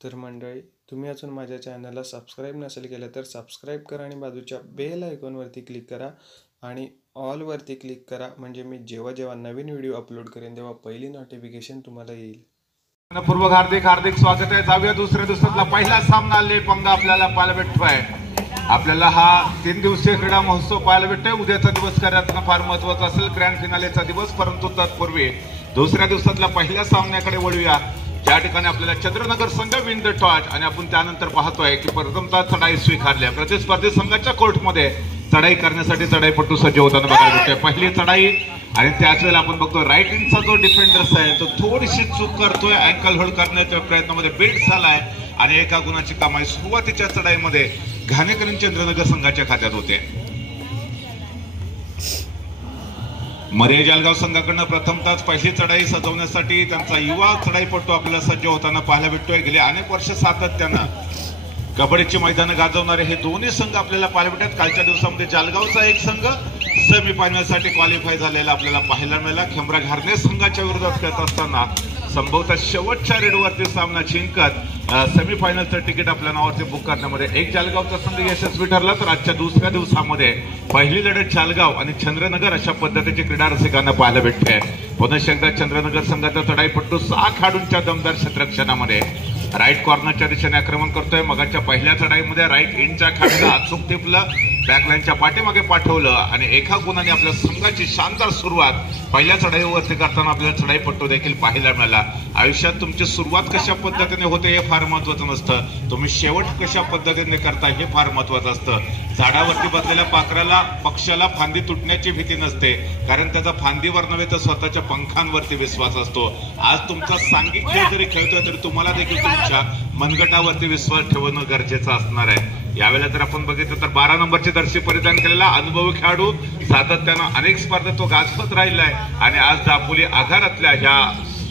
तर मंडळी, तुम्ही अजून माझ्या चॅनलला सबस्क्राईब नसेल केलं तर सबस्क्राईब करा आणि बाजूच्या बेल आयकॉनवरती क्लिक करा आणि ऑलवरती क्लिक करा, म्हणजे मी जेव्हा नवीन व्हिडिओ अपलोड करेन तेव्हा पहिली नोटिफिकेशन तुम्हाला येईल. पूर्व हार्दिक स्वागत आहे. जाऊया दुसऱ्या दिवसातला पहिला सामना लेपंगा आपल्याला पाहायला भेटतोय. आपल्याला हा 3 दिवसीय क्रीडा महोत्सव पाहायला भेटतोय. उद्याचा दिवस खऱ्यातनं फार महत्वाचा असेल, ग्रँड फिनालेचा दिवस. परंतु तत्पूर्वी दुसऱ्या दिवसातल्या पहिल्या सामन्याकडे वळूया, ज्या ठिकाणी आपल्याला चंद्रनगर संघ विन द टॉस आणि आपण त्यानंतर पाहतोय की प्रथमतः चढाई स्वीकारल्या. प्रतिस्पर्धी संघाच्या कोर्टमध्ये चढाई करण्यासाठी चढाईपटू सज्ज होताना बघायला भेटतोय. पहिली चढाई आणि त्याच वेळेला आपण बघतो राईट इंडचा जो डिफेंडर्स आहे तो थोडीशी चूक करतोय. अँकल होल्ड करण्याच्या प्रयत्नामध्ये बीट झालाय आणि एका गुणाची कमाई सुरुवातीच्या चढाईमध्ये घाणेकरी चंद्रनगर संघाच्या खात्यात होते. मरे जळगाव संघाकडनं प्रथमतःच पहिली चढाई सजवण्यासाठी त्यांचा युवा चढाईपटू आपल्याला सज्ज होताना पाहायला भेटतोय. गेले अनेक वर्ष सातत्यानं कबड्डीची मैदानं गाजवणारे हे दोन्ही संघ आपल्याला पाहायला भेटतात. कालच्या दिवसामध्ये जळगावचा एक संघ सेमीफायनलसाठी क्वालिफाय झालेला आपल्याला पाहायला मिळाला. खेमरा घारणे संघाच्या विरोधात खेळत असताना संभवतः शेवटच्या रेडवरती सामना जिंकत सेमीफायनलचं तिकीट आपल्या नावावरती बुक करण्यामध्ये एक जळगावचा संघ यशस्वी ठरला. तर आजच्या दुसऱ्या दिवसामध्ये पहिली लढत जळगाव आणि चंद्रनगर अशा पद्धतीची क्रीडा रसिकांना पाहायला भेटते. पुन्हा एकदा चंद्रनगर संघाचा चढाईपटू 6 खेळाडूंच्या दमदार क्षेत्ररक्षणामध्ये राईट कॉर्नरच्या दिशेने आक्रमण करतोय. मगाच्या पहिल्या चढाईमध्ये राईट एंडच्या खेळाडूला अचूक टिपलं, बॅकलाईनच्या पाठीमागे पाठवलं आणि एका गुणाने आपल्या संघाची शानदार सुरुवात पहिल्या चढाईवरती करताना आपल्याला चढाईपटू देखील पाहायला मिळाला. आयुष्यात तुमची सुरुवात कशा पद्धतीने होते हे फार महत्वाचं नसतं, तुम्ही शेवट कशा पद्धतीने करता हे फार महत्वाचं असतं. झाडावरती बसलेल्या पाखराला पक्षाला फांदी तुटण्याची भीती नसते, कारण त्याचा फांदीवर नव्हे तर स्वतःच्या पंखांवरती विश्वास असतो. आज तुमचा सांघिक खेळ जरी खेळतोय तरी तुम्हाला देखील तुमच्या मनगटावरती विश्वास ठेवणं गरजेचं असणार आहे. यावेळेला जर आपण बघितलं तर 12 नंबरची जर्सी परिधान केलेला अनुभवी खेळाडू सातत्यानं अनेक स्पर्धेत तो गाजवत राहिलाय आणि आज दापोली आघारातल्या ह्या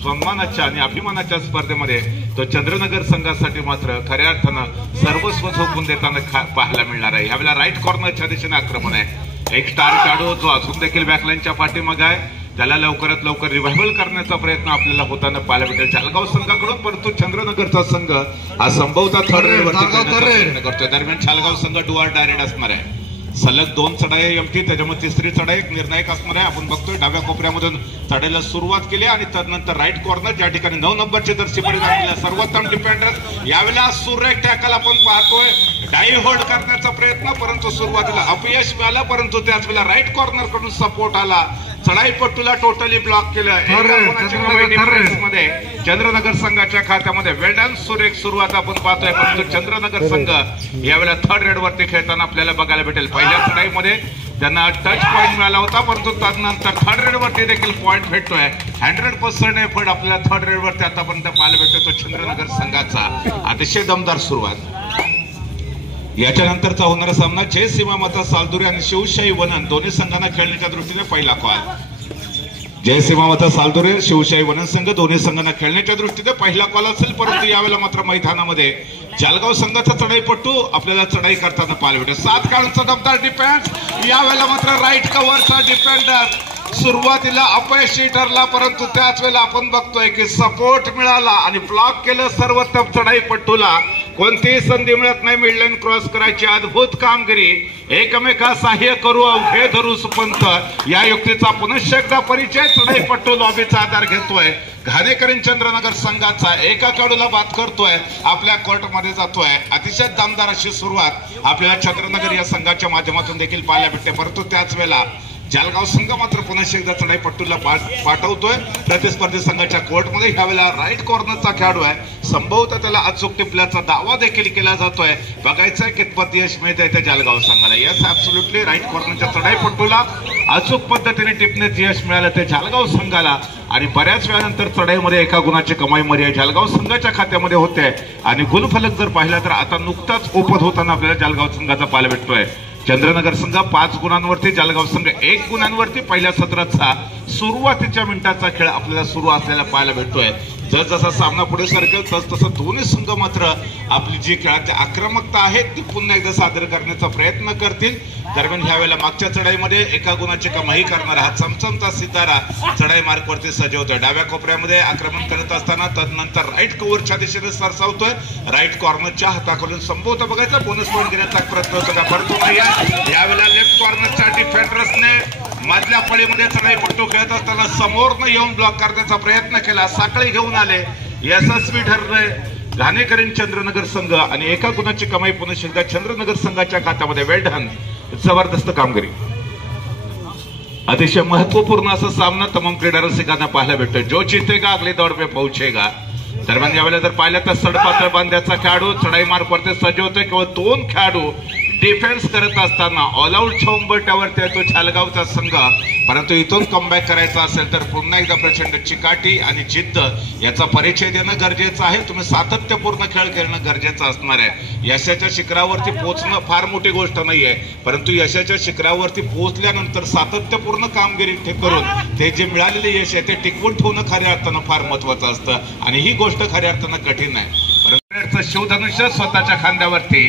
सन्मानाच्या आणि अभिमानाच्या स्पर्धेमध्ये तो चंद्रनगर संघासाठी मात्र खऱ्या अर्थानं सर्वस्व झोकून देताना पाहायला मिळणार आहे. यावेळेला राईट कॉर्नरच्या दिशेने आक्रमण आहे. एक स्टार खेळाडू जो अजून देखील बॅकलाईनच्या पाठीमागे आहे, त्याला लवकरात लवकर रिव्हायवल करण्याचा प्रयत्न आपल्याला होताना पाहायला भेटेल जळगाव संघाकडून. परंतु चंद्रनगरचा संघ हा संभवता थर्ड रेडवरती करतोय. दरम्यान जळगाव संघ डुआर डायरेक्ट असणार आहे. सलग 2 चढाई एमटी, त्याच्यामध्ये तिसरी चढाई एक निर्णायक असणार आहे. आपण बघतोय डाव्या कोपऱ्यामधून चढायला सुरुवात केली आणि त्यानंतर राईट कॉर्नर ज्या ठिकाणी 9 नंबरची जर्सी परिधान केल्या सर्वोत्तम डिफेंडर. यावेळेला सुरेख टॅकल आपण पाहतोय, डाई होल्ड करण्याचा प्रयत्न, परंतु सुरुवातीला अपयश मिळालं. परंतु त्याच वेळेला राईट कॉर्नर कडून सपोर्ट आला, चढाईपटूला टोटली ब्लॉक केलं. मध्ये चंद्रनगर संघाच्या खात्यामध्ये वेल्डन सुरेख सुरुवात आपण पाहतोय. परंतु चंद्रनगर संघ यावेळेला थर्ड रेडवरती खेळताना आपल्याला बघायला भेटेल. पहिल्या चढाईमध्ये त्यांना टच पॉईंट मिळाला होता, परंतु त्यानंतर थर्ड रेडवरती देखील पॉईंट भेटतोय. 100% एफर्ट आपल्याला थर्ड रेडवरती आतापर्यंत पाहायला भेटतो. तो चंद्रनगर संघाचा अतिशय दमदार सुरुवात. याच्यानंतरचा होणारा सामना जय सीमा माता सालदुरे आणि शिवशाही वनन दोन्ही संघांना खेळण्याच्या दृष्टीने पहिला कॉल. जय सीमा माता सालदुरे शिवशाही वनन संघ दोन्ही संघांना खेळण्याच्या दृष्टीने पहिला कॉल असेल. परंतु यावेळेला मात्र मैदानामध्ये जळगाव संघाचा चढाईपटू आपल्याला चढाई करताना पाहायला भेटेल. 7 खेळाडूंचा दमदार डिफेन्स. यावेळेला मात्र राईट कव्हरचा डिफेंडर सुरुवातीला अपयशी ठरला, परंतु त्याच वेळेला आपण बघतोय की सपोर्ट मिळाला आणि ब्लॉक केलं सर्वोत्तम चढाईपटूला. कोणतीही संधी मिळत नाही मिडलाईन क्रॉस करायची. अद्भुत कामगिरी. एकमेका सहाय्य करू अवघे धरू सुपंथ या युक्तीचा पुनश्च एकदा परिचय. चढाईपटू लॉबीचा आधार घेतोय. घाणेकरी चंद्रनगर संघाचा एका खेळाडूला बाद करतोय, आपल्या कोर्टमध्ये जातोय. अतिशय दमदार अशी सुरुवात आपल्याला चंद्रनगर या संघाच्या माध्यमातून देखील पाहायला भेटते. परंतु त्याच वेळेला जळगाव संघ मात्र पुन्हा एकदा चढाईपटूला पाठवतोय प्रतिस्पर्धी संघाच्या कोर्टमध्ये. ह्यावेळेला राईट कॉर्नरचा खेळाडू आहे, संभवतः त्याला अचूक टिपल्याचा दावा देखील केला जातोय. बघायचंय कितपत यश मिळतंय त्या जळगाव संघाला. यस, ऍब्सोल्युटली राईट कॉर्नरच्या चढाईपटूला अचूक पद्धतीने टिपण्याचं यश मिळालं ते जळगाव संघाला. आणि बऱ्याच वेळानंतर चढाईमध्ये एका गुणाची कमाई मर्यादा जळगाव संघाच्या खात्यामध्ये होते. आणि गुलफलक जर पाहिला तर आता नुकताच ओपत होताना आपल्याला जळगाव संघाचा पाहायला भेटतोय. चंद्रनगर संघ 5 गुणांवरती, जळगाव संघ 1 गुणांवरती पहिल्या सत्राचा सुरुवातीच्या मिनिटाचा खेळ आपल्याला सुरू असलेला पाहायला भेटतोय. जसा सामना पुढे सरकेल तसं दोन्ही संघ मात्र आपली जी खेळाची आक्रमकता आहे ती पुन्हा एकदा सादर करण्याचा प्रयत्न करतील. दरम्यान ह्या वेळेला मागच्या चढाईमध्ये एका गुणाची कमाई करणारा हा चमचमचा सितारा चढाई मार्कवरती सजवतोय. डाव्या कोपऱ्यामध्ये आक्रमण करत असताना तदनंतर राईट कव्हरच्या दिशेने सरसावतोय. राईट कॉर्नरच्या हाताखालून संभवत बघायचा बोनस पॉईंट घेण्याचा प्रयत्न होतो का, परंतु नाही. यावेळेला लेफ्ट कॉर्नरच्या डिफेंडर्सने मधल्या फळीमध्ये चढाईपट्टू खेळत असताना समोरनं येऊन ब्लॉक करण्याचा प्रयत्न केला. साखळी घेऊन आले, यशस्वी ठरले घाणेकरीण चंद्रनगर संघ आणि एका गुणाची कमाई पुन्हा एकदा चंद्रनगर संघाच्या खात्यामध्ये. वेल डन, जबरदस्त कामगिरी. अतिशय महत्वपूर्ण असा सामना तमाम क्रीडा रसिकांना पाहायला भेटतोय. जो जीतेगा अगली दौड़ पे पहुंचेगा. दरम्यान यावेळेला जर पाहिलं तर सडपातळ बांध्याचा खेळाडू चढाई मार्कवरती सजवतोय. केवळ 2 खेळाडू डिफेन्स करत असताना ऑल आउटच्या उंबरठ्यावरती आहे तो छालगावचा संघ. परंतु इथून कमबॅक करायचा असेल तर पुन्हा एकदा प्रचंड चिकाटी आणि जिद्द याचा परिचय देणं गरजेचं आहे. तुम्ही सातत्यपूर्ण खेळ खेळणं गरजेचं असणार आहे. यशाच्या शिखरावरती पोहोचणं फार मोठी गोष्ट नाहीये, परंतु यशाच्या शिखरावरती पोहोचल्यानंतर सातत्यपूर्ण कामगिरी करून ते जे मिळालेले यश आहे ते टिकवून ठेवणं खऱ्या अर्थानं फार महत्वाचं असतं आणि ही गोष्ट खऱ्या अर्थानं कठीण आहे. शिवधनुष्य स्वतःच्या खांद्यावरती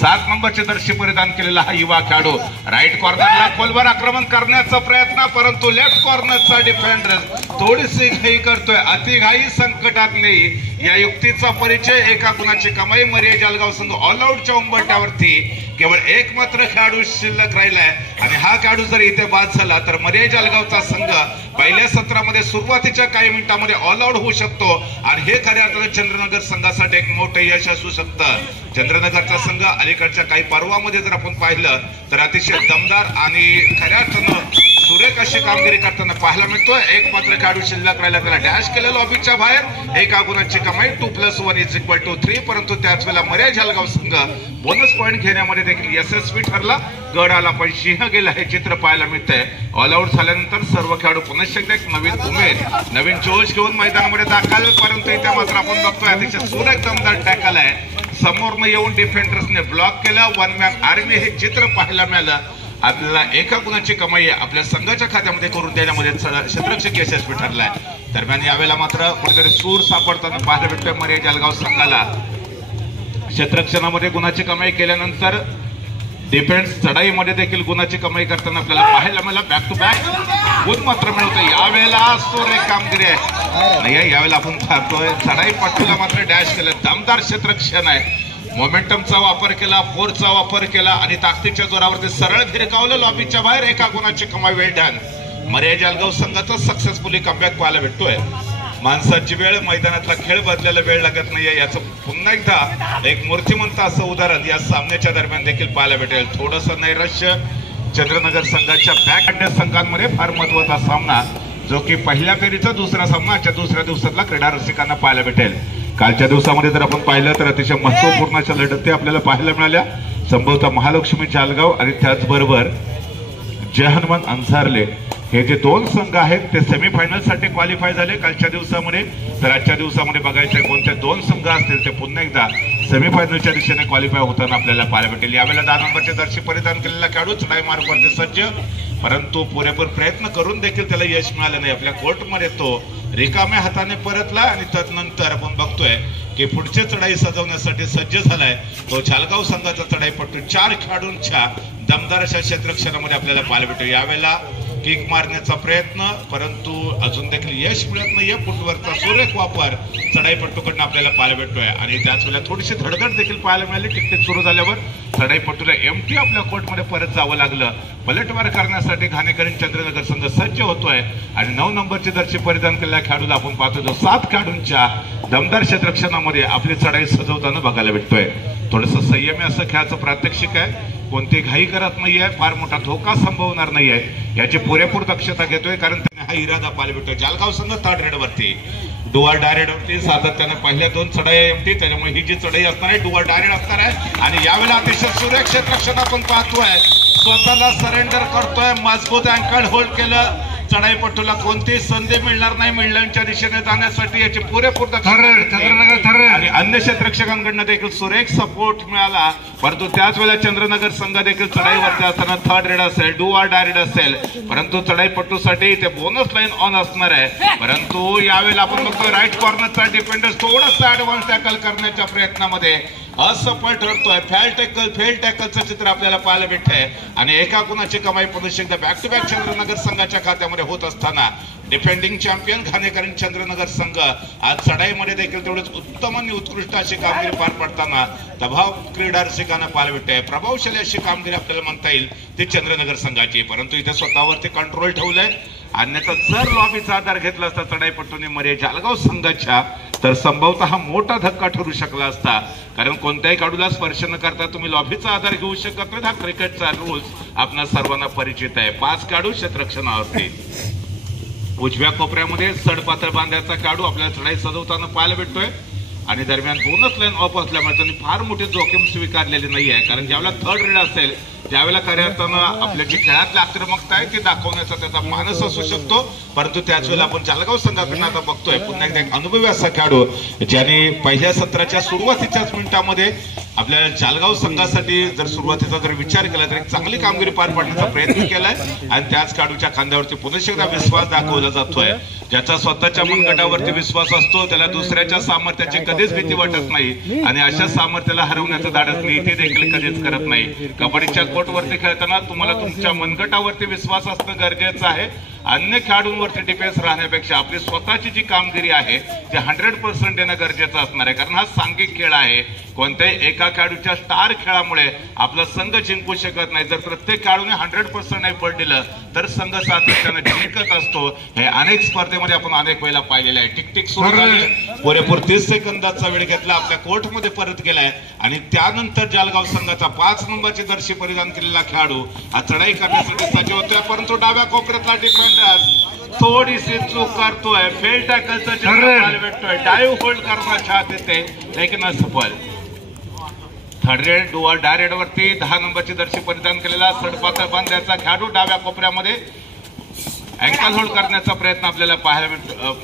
7 नंबरचे दर्शी परिधान केलेला हा युवा खेळाडू राईट कॉर्नरला खोलवर आक्रमण करण्याचा प्रयत्न, परंतु लेफ्ट कॉर्नरचा डिफेंडर थोडीशी घाई करतोय. अतिघाई संकटात नाही या युक्तीचा परिचय. एका गुणाची कमाई. मर्यादा जालगाव संघ ऑल आउटच्या उंबरठ्यावरती केवळ एक मात्र खेळाडू शिल्लक राहिलाय आणि हा खेळाडू जर इथे बाद झाला तर मर्यादा जालगावचा संघ पहिल्या सत्रामध्ये सुरुवातीच्या काही मिनिटांमध्ये ऑल आउट होऊ शकतो आणि हे खऱ्या अर्थाने चंद्रनगर संघासाठी एक मोठं यश असू शकतं. चंद्रनगरचा संघ अलीकडच्या काही पर्वामध्ये जर आपण पाहिलं तर अतिशय दमदार आणि खऱ्या अर्थानं सुरेख अशी कामगिरी करताना पाहायला मिळतोय. एक मात्र खेळाडू शिल्लक राहिला, त्याला डॅश केलं लॉबीच्या बाहेर. एका गुणाची कमाई 2+1 = 3, परंतु त्याच वेळेला मर्यादा जालगाव संघ बोनस पॉईंट घेण्यामध्ये देखील यशस्वी ठरला. गड आला पण सिंह गेला हे चित्र पाहायला मिळतंय. ऑल आउट झाल्यानंतर सर्व खेळाडू पुन्हा एकदा एक नवीन उमेद नवीन जोश घेऊन मैदानामध्ये दाखल, परंतु इथे मात्र आपण बघतोय अतिशय सुरेख दमदार टॅकल आहे. समोरनं येऊन डिफेंडर्सने ब्लॉक केला. 1 मॅन आर्मी हे चित्र पाहायला मिळालं. आपल्याला एका गुणाची कमाई आपल्या संघाच्या खात्यामध्ये करून देण्यामध्ये क्षेत्ररक्षक यशस्वी ठरलाय. दरम्यान यावेळेला मात्र कुठेतरी सूर सापडताना पाहायला भेटतोय मर्यादा जालगाव संघाला. क्षेत्ररक्षणामध्ये गुणाची कमाई केल्यानंतर डिफेन्स चढाईमध्ये देखील गुणाची कमाई करताना आपल्याला पाहायला मिळालं. बॅक टू बॅक गुण मात्र मिळवतोय. यावेळेला सुरेख कामगिरी आहे. यावेळेला आपण पाहतोय चढाई पट्टूला मात्र डॅश केलं. दमदार क्षेत्ररक्षण आहे. मोमेंटमचा वापर केला, फोर्सचा वापर केला आणि ताकदीच्या जोरावरती सरळ भिरकावलं लॉबीच्या बाहेर. एका गुणाची कमाई. वेल डन. मर्यादा जालगाव संघाचा सक्सेसफुली कमबॅक पाहायला भेटतोय. माणसाची वेळ मैदानातला खेळ बदलायला वेळ लागत नाहीये याचं पुन्हा एकदा एक मूर्तिमंत असं उदाहरण या सामन्याच्या दरम्यान देखील पाहायला भेटेल. थोडंसं नैराश्य चंद्रनगर संघाच्या बॅक संघांमध्ये फार महत्वाचा सामना जो की पहिल्या फेरीचा दुसरा सामना आजच्या दुसऱ्या दिवसातला क्रीडा रसिकांना पाहायला भेटेल. कालच्या दिवसामध्ये जर आपण पाहिलं तर अतिशय महत्वपूर्ण अशा लढती आपल्याला पाहायला मिळाल्या. संभवतः महालक्ष्मी जालगाव आणि त्याचबरोबर जय हनुमान अंसारले हे जे 2 संघ आहेत ते सेमीफायनल साठी क्वालिफाय झाले कालच्या दिवसामध्ये. तर आजच्या दिवसामध्ये बघायचं कोणते 2 संघ असतील ते पुन्हा एकदा सेमीफायनलच्या दिशेने क्वालिफाय होताना आपल्याला पाहायला भेटेल. यावेळेला 10 नंबरचे दर्शी परिधान केलेला खेळाडू चढाई मार्गवरती सज्ज, परंतु पुरेपूर प्रयत्न करून देखील त्याला यश मिळालं नाही. आपल्या कोर्टमध्ये तो रिकाम्या हाताने परतला आणि तदनंतर आपण बघतोय की पुढचे चढाई सजवण्यासाठी सज्ज झालाय तो छालगाव संघाचा चढाईपट्टू. 4 खेळाडूंच्या दमदार अशा क्षेत्ररक्षणामध्ये आपल्याला पाहायला भेटतो. यावेळेला किक मारण्याचा प्रयत्न, परंतु अजून देखील यश मिळत नाहीये. फुटवर्कचा सुरेख वापर चढाईपट्टूकडनं आपल्याला पाहायला भेटतोय आणि त्याच वेळेला थोडीशी धडधड देखील पाहायला मिळाली. टिकटिक सुरू झाल्यावर चढाईपट्टूला एमटी आपल्या कोर्टमध्ये परत जावं लागलं. पलटवार करण्यासाठी घाणेकरीण चंद्रनगर संघ सज्ज होतोय आणि 9 नंबरचे दर्शी परिधान केलेल्या खेळाडूला आपण पाहतो जो 7 खेळाडूंच्या दमदार क्षेत्ररक्षणामध्ये आपली चढाई सजवताना बघायला भेटतोय. थोडंसं संयमी असं खेळाचं प्रात्यक्षिक आहे. कोणती घाई करत नाहीये, फार मोठा धोका संभवणार नाहीये याची पुरेपूर दक्षता घेतोय कारण त्याने हा इरादा पाहायला भेटतोय. जालगाव संघ 3rd रेडवरती डुआर डायरेक्ट वरती सातत्याने पहिल्या 2 चढाई एमटी, त्याच्यामुळे ही जी चढाई असणार आहे डुआर डायरेक्ट असणार आहे. आणि यावेळेला अतिशय सुरेख क्षेत्ररक्षण आपण पाहतोय. स्वतःला सरेंडर करतोय. मजबूत अँकल होल्ड केलं. चढाईपट्टूला कोणतीही संधी मिळणार नाही मिडलँडच्या दिशेने जाण्यासाठी याची पुरेपूर दक्षता आणि अन्य क्षेत्ररक्षकांकडून देखील सुरेख सपोर्ट मिळाला. परंतु त्याच वेळेला चंद्रनगर संघ देखील चढाईवरती असताना थर्ड रेड असेल, डू ऑर डाय रेड असेल, परंतु चढाईपट्टूसाठी ते बोनस लाईन ऑन असणार आहे. परंतु यावेळेला आपण बघतो राईट कॉर्नरचा डिफेंडर थोडासा ऍडव्हान्स टॅकल करण्याच्या प्रयत्नामध्ये असफल ठरतोय. फेल टॅकलचं चित्र आपल्याला पाहायला भेटतंय आणि एका गुणाची कमाई पुन्हा एकदा बॅक टू बॅक चंद्रनगर संघाच्या खात्यामध्ये होत असताना डिफेंडिंग चॅम्पियन घाणेकरी चंद्रनगर संघ आज चढाईमध्ये देखील तेवढंच उत्तम आणि उत्कृष्ट अशी कामगिरी पार पडताना दबाव क्रीडा रसिकांना पाहायला भेटते. प्रभावशाली अशी कामगिरी आपल्याला म्हणता येईल ती चंद्रनगर संघाची. परंतु इथे स्वतःवरती कंट्रोल ठेवलंय. अन्यथा जर लॉबीचा आधार घेतला असता चढाईपट्टूने मरे जालगाव संघाच्या तर संभवतः हा मोठा धक्का ठरू शकला असता. कारण कोणत्याही खेळाडूला स्पर्श न करता तुम्ही लॉबीचा आधार घेऊ शकत नाही. हा क्रिकेटचा रूल्स आपणा सर्वांना परिचित आहे. 5 खेळाडू क्षेत्ररक्षणावरती. उजव्या कोपऱ्यामध्ये सडपातळ बांध्याचा खेळाडू आपल्याला चढाई सजवताना पाहायला भेटतोय आणि दरम्यान बोनस लाईन ऑफ असल्यामुळे त्यांनी फार मोठी जोखीम स्वीकारलेली नाही आहे. कारण ज्यावेळेला थर्ड रेड असेल त्यावेळेला खऱ्या अर्थानं आपल्या जी खेळातली आक्रमकता आहे ती दाखवण्याचा त्याचा मानस असू शकतो. परंतु त्याच वेळेला आपण जालगाव संघाकडून आता बघतोय पुन्हा एकदा एक अनुभवी असा खेळाडू ज्याने पहिल्या सत्राच्या सुरुवातीच्याच मिनिटांमध्ये आपल्या जालगाव संघासाठी जर सुरुवातीचा जर विचार केला तर एक चांगली कामगिरी पार पाडण्याचा प्रयत्न केलाय आणि त्याच खेळाडूच्या खांद्यावरती पुन्हा एकदा विश्वास दाखवला जातोय. ज्याचा स्वतःच्या मनगटावरती विश्वास असतो त्याला दुसऱ्याच्या सामर्थ्याची कधीच भीती वाटत नाही आणि अशा सामर्थ्याला हरवण्याचं धाडस मी इथे देखील कधीच करत नाही. कबड्डीच्या कोर्टवरती खेळताना तुम्हाला तुमच्या मनगटावरती विश्वास असणं गरजेचं आहे. अन्य खेळाडूंवरती डिफेन्स राहण्यापेक्षा आपली स्वतःची जी कामगिरी आहे ती 100% देणं गरजेचं असणार आहे. कारण हा सांघिक खेळ आहे. कोणत्याही एका खेळाडूच्या स्टार खेळामुळे आपला संघ जिंकू शकत नाही. जर प्रत्येक खेळाडूने 100% एफर्ट दिलं तर संघ सातत्याने जिंकत असतो. हे अनेक स्पर्धेमध्ये आपण अनेक वेळेला पाहिलेलं आहे. टिकटिक सुरू झाली. पुरेपूर 30 सेकंदाचा वेळ घेतला. आपल्या कोर्टमध्ये परत गेलाय आणि त्यानंतर जालगाव संघाचा 5 नंबरची जर्सी परिधान केलेला खेळाडू हा चढाई करण्यासाठी सज्ज होतोय. परंतु डाव्या कोपऱ्यातला डिफेंडर थोडीशी चूक करतोय. फेल टॅकलचा चिन्ह भेटतोय. डाईव्ह होल्ड करण्याच्या चाहत येते लेकिन असफल. Third red do or die red वरती 10 नंबरची जर्सी परिधान केलेला सडपातळ बांध्याचा खेळाडू डाव्या कोपऱ्यामध्ये अँकल होल्ड करण्याचा प्रयत्न आपल्याला पाहायला भेटतो.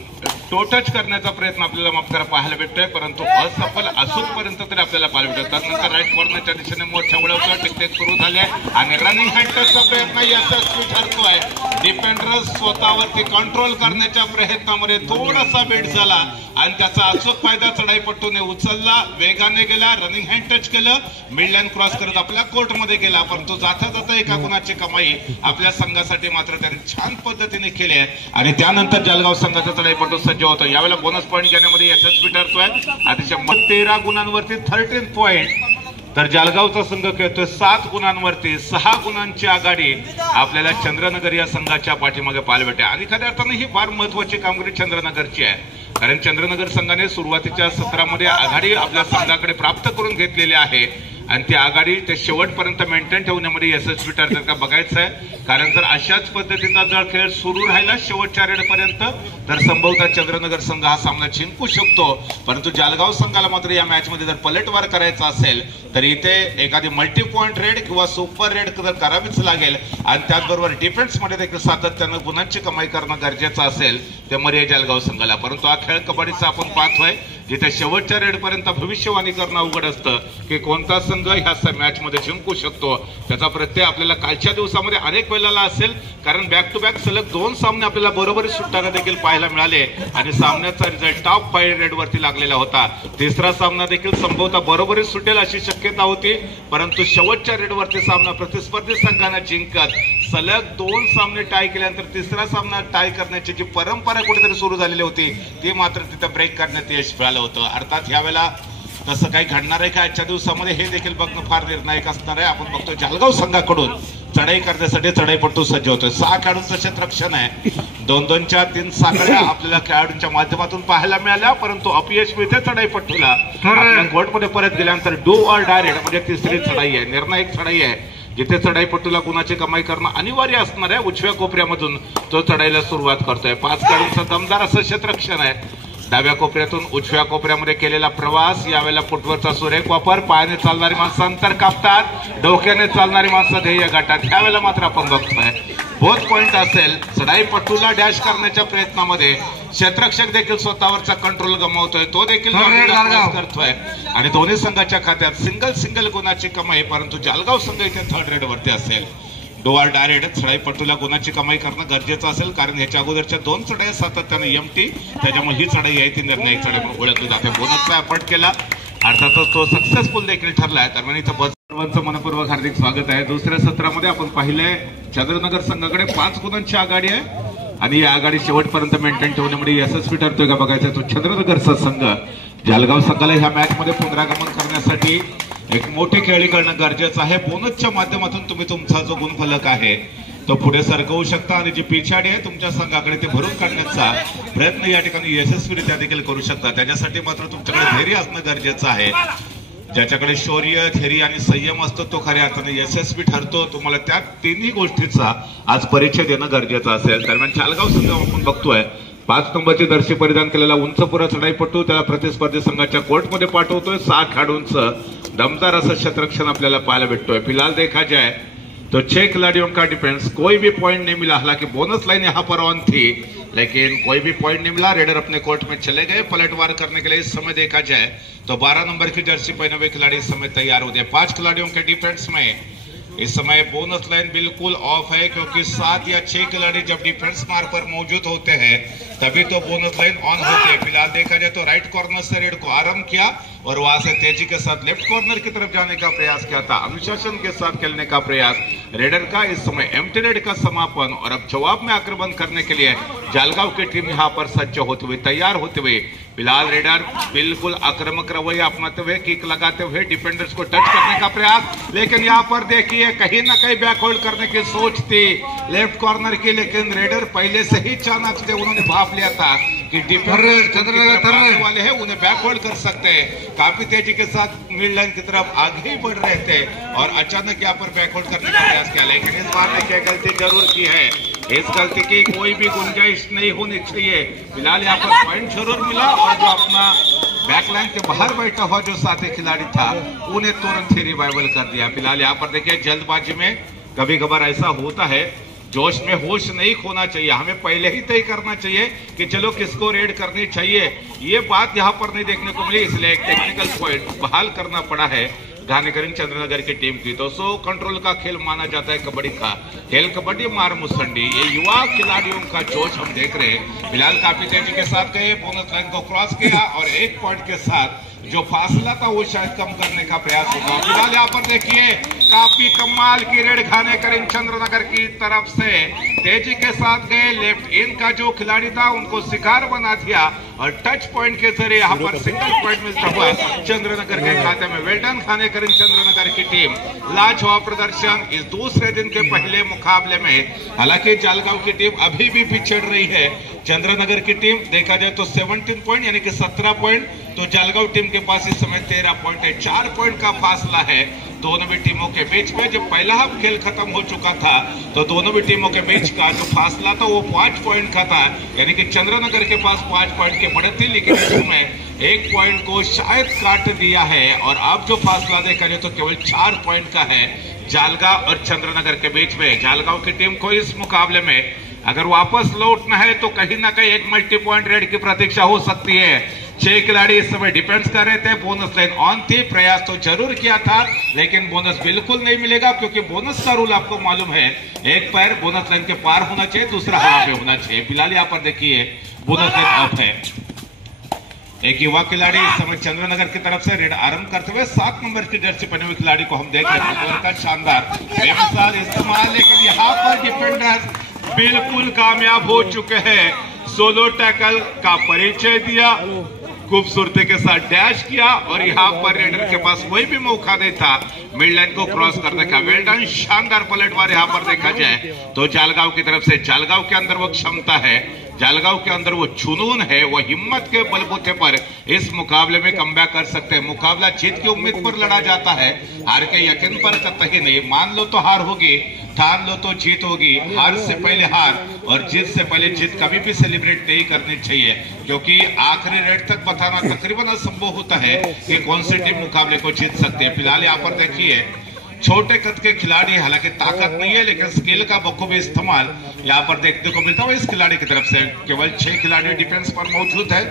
टो टच करण्याचा प्रयत्न आपल्याला माफ करा पाहायला भेटतोय परंतु असफल असूनपर्यंत तरी आपल्याला पाहायला भेटतो. त्यानंतर राईट कॉर्नरच्या दिशेने मोठ्या वळवतो. टिकटेक सुरू झाले आणि रनिंग हँड टचचा प्रयत्न यशस्वी ठरतोय. डिफेंडर स्वतःवरती कंट्रोल करण्याच्या प्रयत्नामध्ये थोडासा बेट झाला आणि त्याचा अचूक फायदा चढाईपट्टूने उचलला. वेगाने गेला. रनिंग हँड टच केलं. मिडलाईन क्रॉस करत आपल्या कोर्टमध्ये गेला. परंतु जाता जाता एका गुणाची कमाई आपल्या संघासाठी मात्र त्याने छान पद्धतीने केली आहे आणि त्यानंतर जालगाव संघाचा चढाईपट्टू सज्ज होतो. यावेळेला बोनस पॉईंट घेण्यामध्ये यशस्वी ठरतोय. अतिशय 13 गुणांवरती 13 पॉईंट. तर जालगावचा संघ खेळतोय 7 गुणांवरती. 6 गुणांची आघाडी आपल्याला चंद्रनगर या संघाच्या पाठीमागे पाहायला भेटते आणि खऱ्या अर्थानं ही फार महत्वाची कामगिरी चंद्रनगरची आहे. कारण चंद्रनगर संघाने सुरुवातीच्या सत्रामध्ये आघाडी आपल्या संघाकडे प्राप्त करून घेतलेली आहे आणि ती आघाडी ते शेवटपर्यंत मेंटेन ठेवण्यामध्ये यशस्वी ठरतात का बघायचं आहे. कारण जर अशाच पद्धतीचा जर खेळ सुरू राहिला शेवटच्या रेडपर्यंत तर संभवतः चंद्रनगर संघ हा सामना जिंकू शकतो. परंतु जालगाव संघाला मात्र या मॅच मध्ये जर पलटवार करायचा असेल तर इथे एखादी मल्टी पॉइंट रेड किंवा सुपर रेड जर करावीच लागेल आणि त्याचबरोबर डिफेन्स मध्ये देखील सातत्यानं गुणांची कमाई करणं गरजेचं असेल ते मर्यादा जालगाव संघाला. परंतु हा खेळ कबड्डीचा आपण पाहतोय जिथे शेवटच्या रेडपर्यंत भविष्यवाणी करणं अवघड असतं की कोणता संघ ह्या मॅच मध्ये जिंकू शकतो. त्याचा प्रत्यय आपल्याला कालच्या दिवसामध्ये अनेक वेळेला असेल कारण बॅक टू बॅक सलग 2 सामने आपल्याला बरोबरी सुटताना देखील पाहायला मिळाले आणि सामन्याचा रिझल्ट टॉप 5 रेड वरती लागलेला होता. तिसरा सामना देखील संभवतः बरोबरी सुटेल अशी शक्यता होती परंतु शेवटच्या रेड वरती सामना प्रतिस्पर्धी संघाने जिंकत सलग 2 सामने टाय केल्यानंतर तिसरा सामना टाय करण्याची जी परंपरा कुठेतरी सुरू झालेली होती ती मात्र तिथं ब्रेक करण्यात यश मिळालं होतं. अर्थात यावेळेला तसं काही घडणार आहे का आजच्या दिवसामध्ये हे देखील बघणं फार निर्णायक असणार आहे. आपण बघतोय जालगाव संघाकडून चढाई करण्यासाठी चढाईपट्टू सज्ज होतोय. 6 खेळाडूंचं क्षेत्ररक्षण आहे. 2-2च्या 3 साखळ्या आपल्याला खेळाडूंच्या माध्यमातून पाहायला मिळाल्या परंतु अपयश मिळते चढाईपट्टूला. कोर्टमध्ये परत गेल्यानंतर डू ऑर डाय रेड म्हणजे तिसरी चढाई आहे. निर्णायक चढाई आहे जिथे चढाईपट्टूला गुणाची कमाई करणं अनिवार्य असणार आहे. उजव्या कोपऱ्यामधून तो चढाईला सुरुवात करतोय. 5 खेळाडूंचं दमदार असं क्षेत्ररक्षण आहे. डाव्या कोपऱ्यातून उजव्या कोपऱ्यामध्ये केलेला प्रवास. यावेळेला फुटवरचा सुरेख वापर. पायाने चालणारी माणसं अंतर कापतात. डोक्याने चालणारी माणसं ध्येय गाठतात. यावेळेला मात्र आपण बघतोय बोथ पॉइंट असेल. चढाईपट्टूला डॅश करण्याच्या प्रयत्नामध्ये क्षेत्ररक्षक देखील स्वतःवरचा कंट्रोल गमावतोय, तो देखील करतोय आणि दोन्ही संघाच्या खात्यात सिंगल गुणाची कमाई. परंतु जालगाव संघ इथे थर्ड रेड वरती असेल. डोआर डायरेक्ट चढाईपट्टूला गुणाची कमाई करणं गरजेचं असेल, कारण ह्याच्या अगोदरच्या 2 चढाई सातत्याने एमटी, त्याच्यामुळे ही चढाई आहे ती निर्णायक चढाई म्हणून ओळखली जाते. बोनसचा एफर्ट केला, अर्थातच तो सक्सेसफुल देखील ठरलाय. दरम्यान इथं सर्वांचं मनपूर्वक हार्दिक स्वागत आहे. दुसऱ्या सत्रामध्ये आपण पाहिलंय चंद्रनगर संघाकडे 5 गुणांची आघाडी आहे आणि ही आघाडी शेवटपर्यंत मेंटेन ठेवण्यामध्ये यशस्वी ठरतोय का बघायचं. तो चंद्रनगरचा संघ जालगाव संघाला ह्या मॅच मध्ये पुनरागमन करण्यासाठी एक मोठे खेळी करणं गरजेचं आहे. बोनसच्या माध्यमातून तुम्ही तुमचा जो गुणफलक आहे तो पुढे सरकवू शकता आणि जी पिछाडी आहे तुमच्या संघाकडे ते भरून काढण्याचा प्रयत्न या ठिकाणी यशस्वीरित्या देखील करू शकता. त्याच्यासाठी मात्र तुमच्याकडे धैर्य असणं गरजेचं आहे. ज्याच्याकडे शौर्य, धैर्य आणि संयम असतो तो खऱ्या अर्थाने यशस्वी ठरतो. तुम्हाला त्या तिन्ही गोष्टीचा आज परिचय देणं गरजेचं असेल. दरम्यान जालगाव संघ आपण बघतोय 5 नंबरची जर्सी परिधान केलेला उंचपुरा चढाईपट्टू त्याला प्रतिस्पर्धी संघाच्या कोर्टमध्ये पाठवतोय. 6 खेळाडूंचं दमदार असं क्षेत्ररक्षण आपल्याला पाहायला भेटतोय. फिलहाल देखा जाए तो 6 खिलाड़ियों का डिफेंस, कोई भी पॉइंट नहीं मिला. हालांकि बोनस लाइन यहाँ पर ऑन थी लेकिन कोई भी पॉइंट नहीं मिला. रेडर अपने कोर्ट में चले गए. पलटवार करने के लिए इस समय देखा जाए तो 12 नंबर की जर्सी पहने हुए खिलाड़ी इस समय तैयार हो गए. 5 खिलाड़ियों के डिफेंस में इस समय बोनस लाइन बिल्कुल ऑफ है, क्योंकि 7 या 6 खिलाड़ी जब डिफेंस मार्क पर मौजूद होते हैं तभी तो बोनस लाइन ऑन होती है. फिलहाल देखा जाए तो राइट कॉर्नर से रेड को आरंभ किया और वहां से तेजी के साथ लेफ्ट कॉर्नर की तरफ जाने का प्रयास किया था. अनुशासन के साथ खेलने का प्रयास रेडर का. इस समय एम्प्टी रेड का समापन और अब जवाब में आक्रमण करने के लिए जालगाव की टीम यहां पर सज्ज होते हुए तैयार होते हुए. फिलहाल रेडर बिल्कुल आक्रामक रवैया अपनाते हुए किक लगाते हुए डिफेंडर्स को टच करने का प्रयास, लेकिन यहां पर देखिए कहीं ना कहीं बैकहोल्ड करने की सोच थी लेफ्ट कॉर्नर की, लेकिन रेडर पहले से ही चाणक्य थे. उन्होंने भाप लिया था कि डिफेंडर वाले हैं उन्हें बैकहोल्ड कर सकते हैं. काफी तेजी के साथ मिड लाइन की तरफ आगे ही बढ़ रहे थे और अचानक यहाँ पर बैकहोल्ड करने का प्रयास किया, लेकिन इस बार ने क्या गलती जरूर की है. इस गलती की कोई भी गुंजाइश नहीं होनी चाहिए. फिलहाल यहाँ पर पॉइंट जरूर मिला और जो अपना बैकलाइन के बाहर बैठा हुआ जो साथी खिलाड़ी था उन्हें तुरंत ही रिवाइवल कर दिया. फिलहाल यहाँ पर देखिए जल्दबाजी में कभी कभार ऐसा होता है, जोश में होश नहीं खोना चाहिए. हमें पहले ही तय करना चाहिए कि चलो किसको रेड करनी चाहिए. ये बात यहाँ पर नहीं देखने को मिली, इसलिए एक टेक्निकल पॉइंट बहाल करना पड़ा है घानेकरण चंद्रनगर की टीम की. दोस्तों कंट्रोल का खेल माना जाता है कबड्डी का खेल. कबड्डी मार मुसंडी, ये युवा खिलाड़ियों का जोश हम देख रहे हैं. फिलहाल काफी तेजी के साथ गए, बोनस लाइन को क्रॉस किया और 1 पॉइंट के साथ जो फासला था वो शायद कम करने का प्रयास होगा. फिलहाल यहाँ पर देखिए काफी कमाल की रेड घानेकरण चंद्रनगर की तरफ से तेजी के साथ गए. लेफ्ट इन का जो खिलाड़ी था उनको शिकार बना दिया और टच पॉइंट के जरिए यहाँ पर सिंगल पॉइंट मिलता हुआ चंद्रनगर के खाते में. वेल्डन घानेकरण चंद्रनगर की टीम लाजवाब प्रदर्शन इस दूसरे दिन के पहले मुकाबले में. हालांकि जालगांव की टीम अभी भी पिछड़ रही है. चंद्रनगर की टीम देखा जाए तो 17 पॉइंट यानी कि 17 पॉइंट, तो जालगांव टीम के पास इस समय 13 पॉइंट है. 4 पॉइंट का फासला है दोनों भी टीमों के बीच में. जब पहला हाफ खेल खत्म हो चुका था तो दोनों भी टीमों के बीच का जो फासला था वो 5 पॉइंट का था, यानी कि चंद्रनगर के पास 5 पॉइंट की बढ़त थी, लेकिन इसमें 1 पॉइंट को शायद काट दिया है और अब जो फासला देखा जाए तो केवल 4 पॉइंट का है जालगांव और चंद्रनगर के बीच में. जालगांव की टीम को इस मुकाबले में अगर वापस लौटना है तो कहीं ना कहीं एक मल्टी पॉइंट रेड की प्रतीक्षा हो सकती है. 6 खिलाड़ी इस समय डिफेंस कर रहे थे. बोनस लाइन ऑन थी, प्रयास तो जरूर किया था लेकिन बोनस बिल्कुल नहीं मिलेगा, क्योंकि बोनस का रूल आपको मालूम है, एक पैर बोनस लाइन के पार होना चाहिए, दूसरा हवा पे होना चाहिए. फिलहाल यहाँ पर देखिए बोनस लाइन ऑफ है. एक युवा खिलाड़ी इस समय चंद्रनगर की तरफ से रेड आरंभ करते हुए 7 नंबर की जर्सी पहने हुए खिलाड़ी को हम देख रहे हैं का शानदार बेमिसाल इस्तेमाल, लेकिन यहाँ पर डिफेंडर्स बिल्कुल कामयाब हो चुके हैं. सोलो टैकल का परिचय दिया, खूबसूरती के साथ डैश किया और यहाँ पर रेडर के पास कोई भी मौका नहीं था मिड लाइन को क्रॉस करने का. वेल्डन शानदार पलटवार यहाँ पर देखा जाए तो जालगांव की तरफ से. जालगांव के अंदर वो क्षमता है, जालगांव के अंदर वो जुनून है, वो हिम्मत के बलबूते पर इस मुकाबले में कमबैक कर सकते हैं. मुकाबला जीत की उम्मीद पर लड़ा जाता है, हार के यकीन पर कतई नहीं. मान लो तो हार होगी, ठान लो तो जीत होगी. हार से पहले हार और जीत से पहले जीत कभी भी सेलिब्रेट नहीं करनी चाहिए, क्योंकि आखिरी रेड तक बताना तकरीबन असंभव होता है कि कौन सी टीम मुकाबले को जीत सकती है. फिलहाल यहाँ पर देखिए छोटे कद के खिलाड़ी, हालांकि ताकत नहीं है लेकिन स्किल का बखूबी इस्तेमाल यहाँ पर देखने को मिलता है इस खिलाड़ी की तरफ से। केवल 6 खिलाड़ी डिफेंस पर मौजूद है।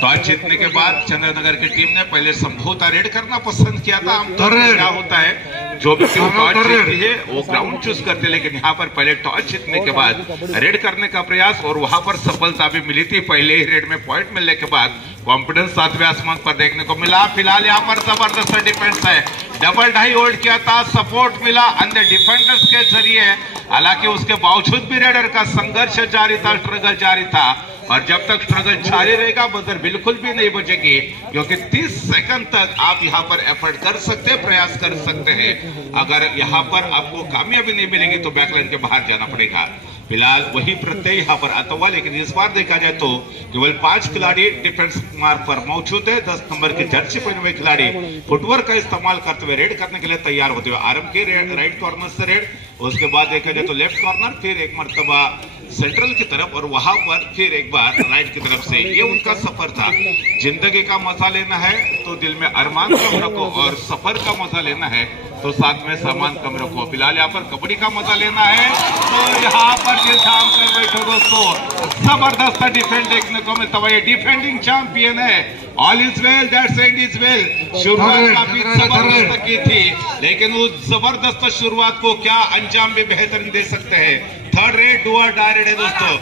टॉस जीतने के बाद चंद्रनगर की टीम ने पहले संभवतः रेड करना पसंद किया था। आमतौर पर क्या होता है, जो भी टीम टॉस जीतती है वो ग्राउंड चूज करते, लेकिन यहाँ पर पहले टॉस जीतने के बाद रेड करने का प्रयास और वहां पर सफलता भी मिली थी। पहले ही रेड में पॉइंट मिलने के बाद कॉन्फिडेंस 7वें आसमान पर देखने को मिला। फिलहाल यहाँ पर जबरदस्त डिफेंस है, डबल ढाई होल्ड किया था, सपोर्ट मिला अन्य डिफेंडर्स के जरिए। हालांकि उसके बावजूद भी रेडर का संघर्ष जारी था, स्ट्रगल जारी था, और जब तक स्ट्रगल जारी रहेगा बजर बिल्कुल भी नहीं बचेगी, क्योंकि 30 सेकंड तक आप यहाँ पर एफर्ट कर सकते हैं, प्रयास कर सकते हैं। अगर यहाँ पर आपको कामयाबी नहीं मिलेगी तो बैकलाइन के बाहर जाना पड़ेगा। फिलहाल वही प्रत्यय यहाँ पर आता हुआ, लेकिन इस बार देखा जाए तो केवल 5 खिलाड़ी डिफेंस मार्क पर मौजूद है। 10 नंबर की जर्सी पहने हुए खिलाड़ी फुटवर्क का इस्तेमाल करते हुए रेड करने के लिए तैयार होते हुए आरंभ के राइट कॉर्नर से रेड, उसके बाद देखा जाए तो लेफ्ट कॉर्नर, फिर एक मर्तबा सेंट्रल की तरफ और वहां पर फिर एक बार राइट की तरफ से। ये उनका सफर था। जिंदगी का मजा लेना है तो दिल में अरमान कम रखो, और सफर का मजा लेना है तो साथ में सामान कम रखो। फिलहाल यहाँ पर कबड्डी का मजा लेना है तो यहाँ पर दिल थाम कर बैठो दोस्तों। जबरदस्त डिफेंड देखने को मिलता है, ये डिफेंडिंग चैंपियन है। All is well that's end is well. शुरुआत काफी जबरदस्त की थी, लेकिन उस जबरदस्त शुरुआत को क्या अंजाम भी बेहतरीन दे सकते हैं। थर्ड रेड डू और डाई रेड है दोस्तों।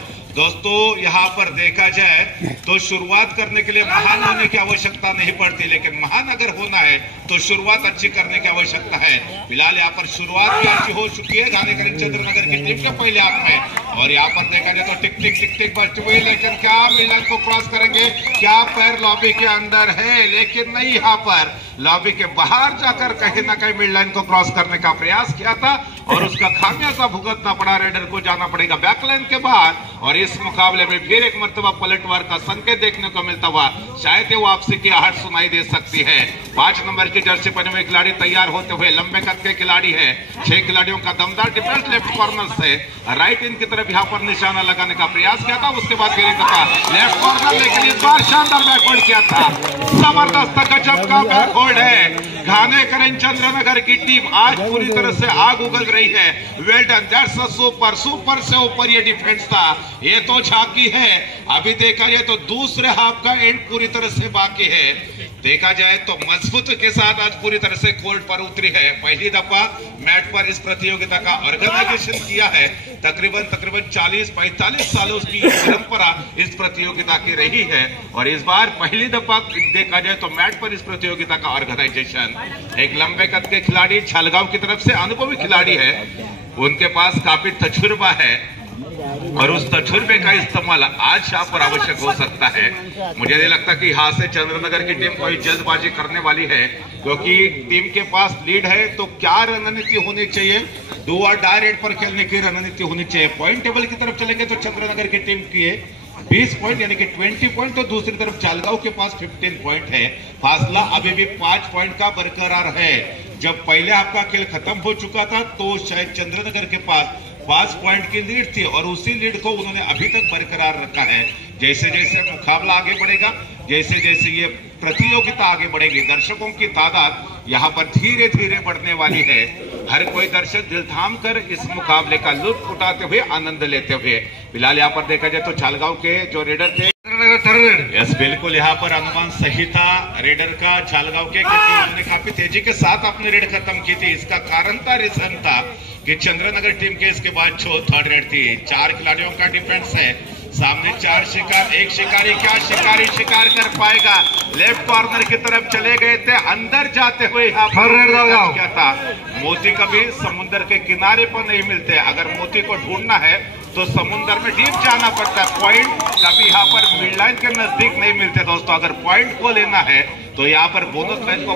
यहाँ पर देखा जाए तो शुरुआत करने के लिए महान होने की आवश्यकता नहीं पड़ती, लेकिन महान अगर होना है तो शुरुआत अच्छी करने की आवश्यकता है। फिलहाल यहाँ पर शुरुआत भी अच्छी हो चुकी है घानेकरण चंद्रनगर की टीम के पहले हाथ में, और यहाँ पर देखा जाए तो टिक टिक टिक टिक बजती हुई, लेकिन क्या मिलन को क्रॉस करेंगे, क्या पैर लॉबी के अंदर है, लेकिन नहीं, यहाँ पर लॉबी के बाहर जाकर कहीं ना कहीं मिड लाइन को क्रॉस करने का प्रयास किया था और उसका खामियाजा भुगतना पड़ा। रेडर को जाना पड़ेगा बैकलाइन के बाहर, और इस मुकाबले में फिर एक मर्तबा पलटवार का संकेत देखने को मिलता हुआ शायद ये वापसी की आहट सुनाई दे सकती है। 5 नंबर की जर्सी पहने हुए खिलाड़ी तैयार होते हुए, लंबे कद के खिलाड़ी है। 6 खिलाड़ियों का दमदार defence left corner say right in की तरफ यहाँ पर निशाना लगाने का प्रयास किया था। उसके बाद फिर एक दफा लेफ्ट कॉर्नर, लेकिन इस बार शानदार बैकवर्ड किया था। जबरदस्त गजब का बैकवर्ड है। घानेकरण चंद्रनगर की टीम आज पूरी तरह से आग उगल रही है। Well done, that's a super, super से ऊपर ये डिफेंस था। ये तो झांकी है, अभी देखा जाए तो दूसरे हाफ का एंड पूरी तरह से बाकी है। देखा जाए तो मजबूत के साथ आज पूरी तरह से कोर्ट पर उतरी है। पहली दफा मैट पर इस प्रतियोगिता का ऑर्गेनाइजेशन किया है। तकरीबन 40-45 सालों की परंपरा इस प्रतियोगिता की रही है, और इस बार पहली दफा देखा जाए तो मैट पर इस प्रतियोगिता का ऑर्गेनाइजेशन। एक लंबे कद के खिलाड़ी छालगांव की तरफ से अनुभवी खिलाड़ी है, उनके पास काफी तजुर्बा है, और उस तजुर्बे का इस्तेमाल आज यहाँ पर आवश्यक हो सकता है। मुझे नहीं लगता कि यहाँ से चंद्रनगर की टीम कोई जल्दबाजी करने वाली है, क्योंकि टीम के पास लीड है तो क्या रणनीति होनी चाहिए, डू और डाई रेड पर खेलने की रणनीति होनी चाहिए। पॉइंट टेबल की तरफ चलेंगे तो चंद्रनगर की टीम की है 20 पॉइंट यानी कि 20 पॉइंट, तो दूसरी तरफ चालगांव के पास 15 पॉइंट है। फासला अभी भी 5 पॉइंट का बरकरार है। जब पहले आपका खेल खत्म हो चुका था तो शायद चंद्रनगर के पास 5 पॉइंट की लीड थी, और उसी लीड को उन्होंने अभी तक बरकरार रखा है। जैसे जैसे मुकाबला आगे बढ़ेगा, जैसे जैसे ये प्रतियोगिता आगे बढ़ेगी, दर्शकों की तादाद यहाँ पर धीरे धीरे बढ़ने वाली है। हर कोई दर्शक दिल थाम कर इस मुकाबले का लुत्फ उठाते हुए, आनंद लेते हुए। फिलहाल यहाँ पर देखा जाए तो छालगांव के जो रेडर थे, यस बिल्कुल यहाँ पर अनुमान सही था रेडर का छालगांव के, क्योंकि उन्होंने काफी तेजी के साथ अपनी रेड खत्म की थी। इसका कारण था, रीजन था कि चंद्रनगर टीम के इसके बाद जो थर्ड रेड थी, 4 खिलाड़ियों का डिफेंस है, सामने 4 शिकार, एक शिकारी, क्या शिकारी शिकार कर पाएगा। लेफ्ट कॉर्नर की तरफ चले गए थे, अंदर जाते हुए यहाँ पर क्या था, मोती कभी समुद्र के किनारे पर नहीं मिलते। अगर मोती को ढूंढना है तो समुद्र में डीप जाना पड़ता है। पॉइंट कभी यहाँ पर मिड लाइन के नजदीक नहीं मिलते दोस्तों। अगर पॉइंट को लेना है तो यहाँ पर बोनस लाइन को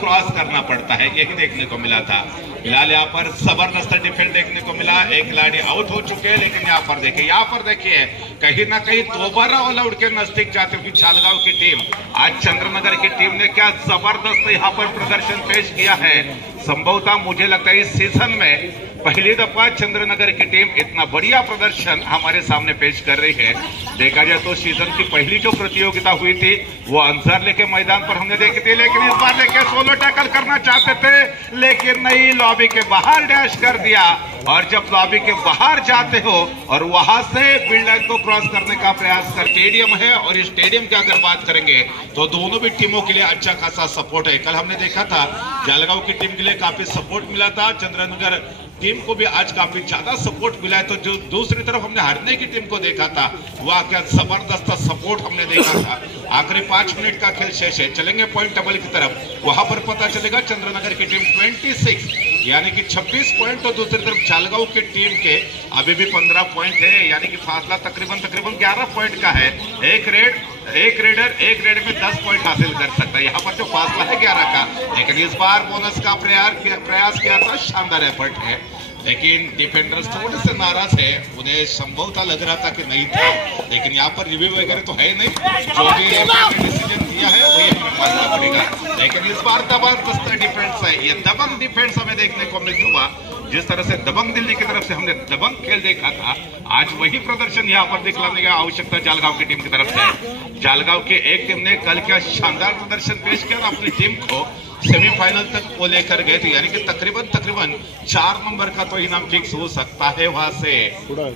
क्रॉस करना पड़ता है, यही देखने को मिला था। फिलहाल यहाँ पर जबरदस्त डिफेंस देखने को मिला। एक खिलाड़ी आउट हो चुके हैं, लेकिन यहाँ पर देखिए कहीं ना कहीं दोबारा ऑल आउट के नजदीक जाते हुए छालगांव की टीम। आज चंद्रनगर की टीम ने क्या जबरदस्त यहाँ पर प्रदर्शन पेश किया है। संभवतः मुझे लगता है इस सीजन में पहली दफा चंद्रनगर की टीम इतना बढ़िया प्रदर्शन हमारे सामने पेश कर रही है। देखा जाए तो सीजन की पहली जो प्रतियोगिता हुई थी वो अंसार लेके मैदान पर हमने देखी थी, लेकिन इस बार लेके सोलो टैकल करना चाहते थे लेकिन नहीं, लॉबी के बाहर डैश कर दिया। और जब लॉबी के बाहर जाते हो और वहां से फील्ड लाइन को क्रॉस करने का प्रयास कर, स्टेडियम है और इस स्टेडियम की अगर बात करेंगे तो दोनों भी टीमों के लिए अच्छा खासा सपोर्ट है। कल हमने देखा था जालगांव की टीम के लिए काफी सपोर्ट मिला था, चंद्रनगर टीम को भी आज काफी ज्यादा सपोर्ट मिला है। तो जो दूसरी तरफ हमने हारने की टीम को देखा था वह क्या जबरदस्त सपोर्ट हमने देखा था। आखिरी 5 मिनट का खेल शेष है, चलेंगे पॉइंट टेबल की तरफ, वहां पर पता चलेगा। चंद्रनगर की टीम 26 यानी कि 26 पॉइंट, तो दूसरी तरफ जालगांव की टीम के अभी भी 15 पॉइंट है, यानी कि फासला तकरीबन 11 पॉइंट का है। एक रेडर में 10 पॉइंट हासिल कर सकता है, यहाँ पर जो फासला है 11 का। लेकिन इस बार बोनस का प्रयास किया था, शानदार एफर्ट है, लेकिन डिफेंडर्स थोड़े से नाराज है। उन्हें संभवतः लग रहा था कि नहीं था, लेकिन यहाँ पर रिव्यू वगैरह तो है नहीं, जो भी डिसीजन दिया है वही हमें मानना पड़ेगा। लेकिन इस बार जबरदस्त डिफेंस है, ये दबंग डिफेंस हमें देखने को मिल हुआ। जिस तरह से दबंग दिल्ली की तरफ से हमने दबंग खेल देखा था, आज वही प्रदर्शन यहाँ पर दिखलाने की आवश्यकता जालगांव की टीम की तरफ से। जालगांव की एक टीम ने कल क्या शानदार प्रदर्शन पेश किया ना, अपनी टीम को सेमीफाइनल तक वो लेकर गए थे, यानी कि तकरीबन 4 नंबर का तो इनाम फिक्स हो सकता है। वहां से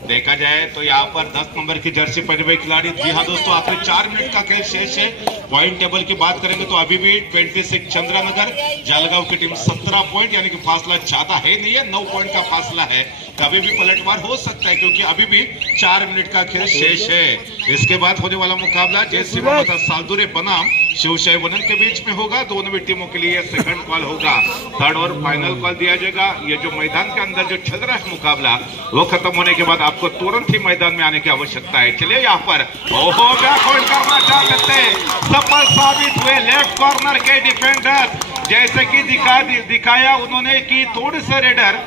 देखा जाए तो यहाँ पर 10 नंबर की जर्सी पहने हुए खिलाड़ी। जी हाँ दोस्तों, आखिरी 4 मिनट का खेल शेष है। पॉइंट टेबल की बात करेंगे तो अभी भी 26 चंद्रनगर, जालगांव की टीम 17 पॉइंट, यानी कि फासला ज्यादा है नहीं है, 9 पॉइंट का फासला है। कभी भी पलटवार हो सकता है क्योंकि अभी भी 4 मिनट का खेल शेष है। इसके बाद होने वाला मुकाबला जैसी सालदुरे बनाम शिवशाही वनन के बीच में होगा। दोनों भी टीमों के लिए सेकंड कॉल होगा, थर्ड और फाइनल कॉल दिया जाएगा। ये जो मैदान के अंदर जो चल रहा है मुकाबला, वो खत्म होने के बाद आपको तुरंत ही मैदान में आने की आवश्यकता है। चलिए यहाँ पर ओहो बैकवर्ड करना चाहते थे, सफल साबित हुए लेफ्ट कॉर्नर के डिफेंडर, जैसे कि दिखाया उन्होंने कि थोड़े से रेडर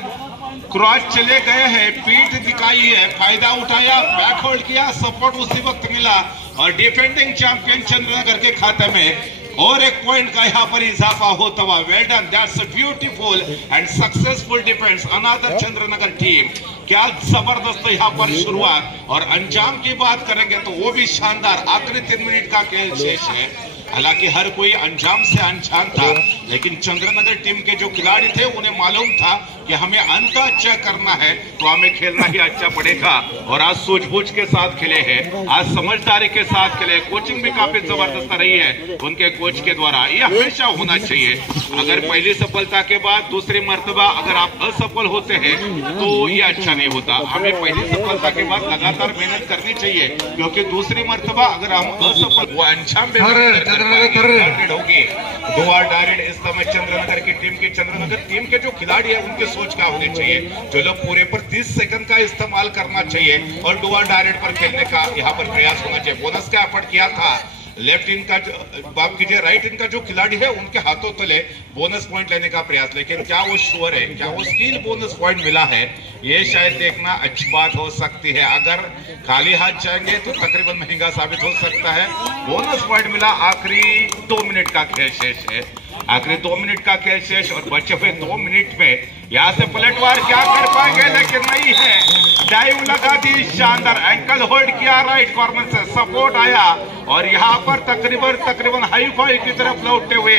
क्रॉस चले गए हैं, पीठ दिखाई है, फायदा उठाया, बैकहोल्ड किया, सपोर्ट उसी वक्त मिला और डिफेंडिंग चैंपियन चंद्रनगर के खाते में और एक पॉइंट का यहाँ पर इजाफा होता हुआ। Well done, that's a beautiful and successful defence another Chandranagar team. क्या जबरदस्त यहाँ पर शुरुआत, और अंजाम की बात करेंगे तो वो भी शानदार। आखिरी 3 मिनट का खेल शेष है, हालांकि हर कोई अंजाम से अनजान था, लेकिन चंद्रनगर टीम के जो खिलाड़ी थे उन्हें मालूम था कि हमें अंत अच्छा करना है तो हमें खेलना ही अच्छा पड़ेगा। और आज सूझबूझ के साथ खेले हैं, आज समझदारी के साथ खेले। कोचिंग भी काफी जबरदस्त रही है उनके कोच के द्वारा, ये हमेशा होना चाहिए। अगर पहली सफलता के बाद दूसरी मर्तबा अगर आप असफल होते हैं तो ये अच्छा नहीं होता। हमें पहली सफलता के बाद लगातार मेहनत करनी चाहिए, क्योंकि दूसरी मर्तबा अगर हम असफल, वो अंजाम होगी। दुआ डायरेक्ट इस समय चंद्रनगर की टीम की, चंद्रनगर टीम के जो खिलाड़ी है उनकी सोच क्या होनी चाहिए, जो लोग पूरे पर 30 सेकंड का इस्तेमाल करना चाहिए और डुआ डायरेक्ट पर खेलने का यहाँ पर प्रयास होना चाहिए। बोनस का एफर्ट किया था, लेफ्ट इन का बात कीजिए, राइट इन का जो खिलाड़ी है उनके हाथों तले बोनस पॉइंट लेने का प्रयास, लेकिन क्या वो श्योर है, क्या वो स्किल बोनस पॉइंट मिला है, ये शायद देखना अच्छी बात हो सकती है। अगर खाली हाथ जाएंगे तो तकरीबन महंगा साबित हो सकता है। बोनस पॉइंट मिला, आखिरी 2 मिनट का खेल शेष है, आखिरी 2 मिनट का खेल शेष और बचे हुए 2 मिनट में यहाँ से पलटवार क्या कर पाएंगे, लेकिन नहीं है। डाइव लगा दी, शानदार एंकल होल्ड किया, राइट कॉर्नर से सपोर्ट आया और यहाँ पर तकरीबन हाई फाई की तरफ लौटते हुए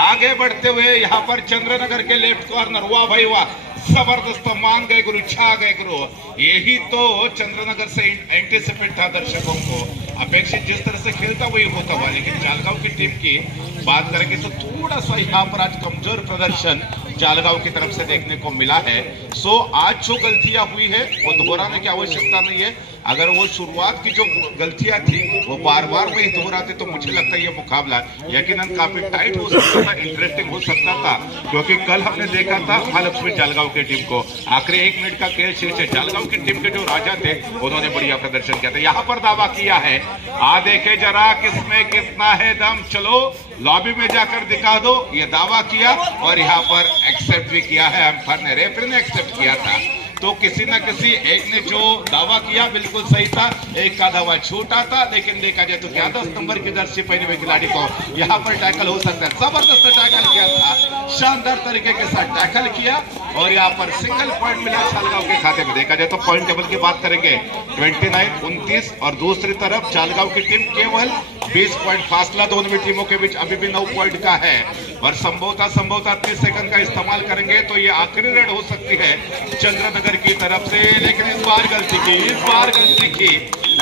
आगे बढ़ते हुए यहाँ पर चंद्रनगर के लेफ्ट कॉर्नर, वाह भाई वाह, जबरदस्त, मान गए गुरु, छा गए गुरु। यही तो चंद्रनगर से एंटीसिपेट था, दर्शकों को अपेक्षित जिस तरह से खेलता वही होता हुआ। लेकिन जालगांव की टीम की बात करेंगे तो थोड़ा सा यहाँ पर आज कमजोर प्रदर्शन जालगांव की तरफ से देखने को मिला है। सो आज जो गलतियां हुई है वो दोहराने की आवश्यकता नहीं है। अगर वो शुरुआत की जो गलतियां थी वो बार बार वही दोहराते तो मुझे लगता है ये मुकाबला यकीनन काफी टाइट हो सकता था, इंटरेस्टिंग हो सकता था, क्योंकि कल हमने देखा था महालक्ष्मी जालगांव की टीम को आखिरी 1 मिनट का खेल शेष है। जालगांव की टीम के जो राजा थे उन्होंने बढ़िया प्रदर्शन किया था। यहाँ पर दावा किया है, आ देखे जरा किसमें कितना है दम, चलो लॉबी में जाकर दिखा दो, ये दावा किया और यहाँ पर एक्सेप्ट भी किया है, अंपायर ने, रेफरी ने एक्सेप्ट किया था। तो किसी न किसी एक ने जो दावा किया बिल्कुल सही था, एक का दावा छूटा था, लेकिन देखा जाए तो क्या 10 नंबर की जर्सी पहने हुए खिलाड़ी को यहाँ पर टैकल हो सकता है। जबरदस्त टैकल किया था, शानदार तरीके के साथ टैकल किया और यहाँ पर सिंगल पॉइंट मिला चालगांव के खाते में। देखा जाए तो पॉइंट टेबल की बात करेंगे 29-29 और दूसरी तरफ चालगांव की टीम केवल 20 पॉइंट फासला दोनों भी टीमों के बीच अभी भी 9 पॉइंट का है और संभवतः 30 सेकंड का इस्तेमाल करेंगे तो ये आखिरी रेड हो सकती है चंद्रनगर की तरफ से। लेकिन इस बार गलती की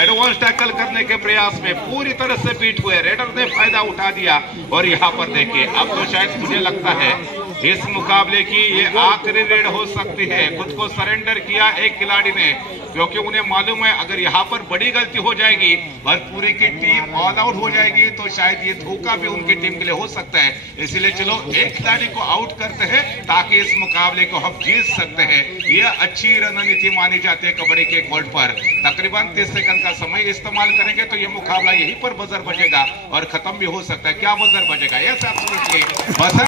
एडवांस टैकल करने के प्रयास में पूरी तरह से बीट हुए रेडर ने फायदा उठा दिया और यहाँ पर देखिए अब तो शायद मुझे लगता है इस मुकाबले की ये आखिरी रेड हो सकती है। खुद को सरेंडर किया एक खिलाड़ी ने क्योंकि उन्हें मालूम है अगर यहाँ पर बड़ी गलती हो जाएगी और पूरी की टीम ऑल आउट हो जाएगी तो शायद ये धोखा भी उनकी टीम के लिए हो सकता है। इसीलिए चलो एक खिलाड़ी को आउट करते हैं ताकि इस मुकाबले को हम जीत सकते हैं। यह अच्छी रणनीति मानी जाती है कबड्डी के कोर्ट पर। तकरीबन 30 सेकंड का समय इस्तेमाल करेंगे तो ये मुकाबला यहीं पर बजर बजेगा और खत्म भी हो सकता है। क्या बजर बजेगा? Yes absolutely buzzer